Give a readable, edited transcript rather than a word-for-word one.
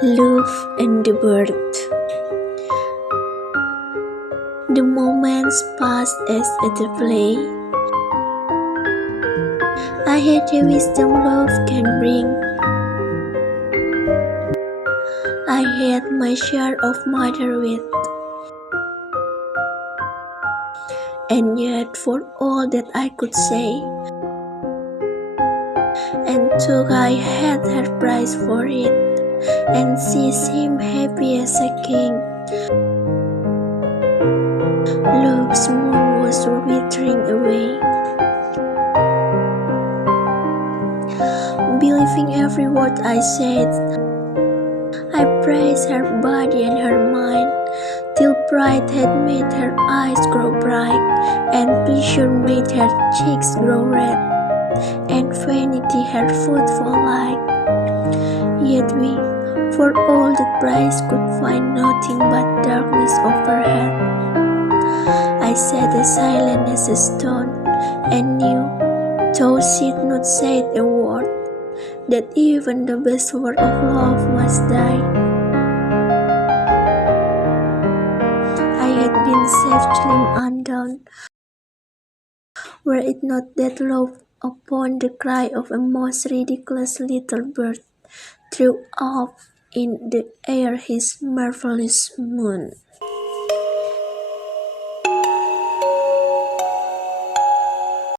Love and the bird. The moments passed as at a play. I had the wisdom love can bring. I had my share of mother wit. And yet for all that I could say, and took I had her price for it, and she seemed happy as a king. Love's moon was withering away, believing every word I said. I praised her body and her mind, till pride had made her eyes grow bright, and pleasure made her cheeks grow red, and vanity her foot fall light. Yet we, for all that praise, could find nothing but darkness overhead. I sat as silent as a stone, and knew, though she'd not said a word, that even the best word of love must die. I had been safely undone, were it not that love upon the cry of a most ridiculous little bird threw up in the air his marvelous moon.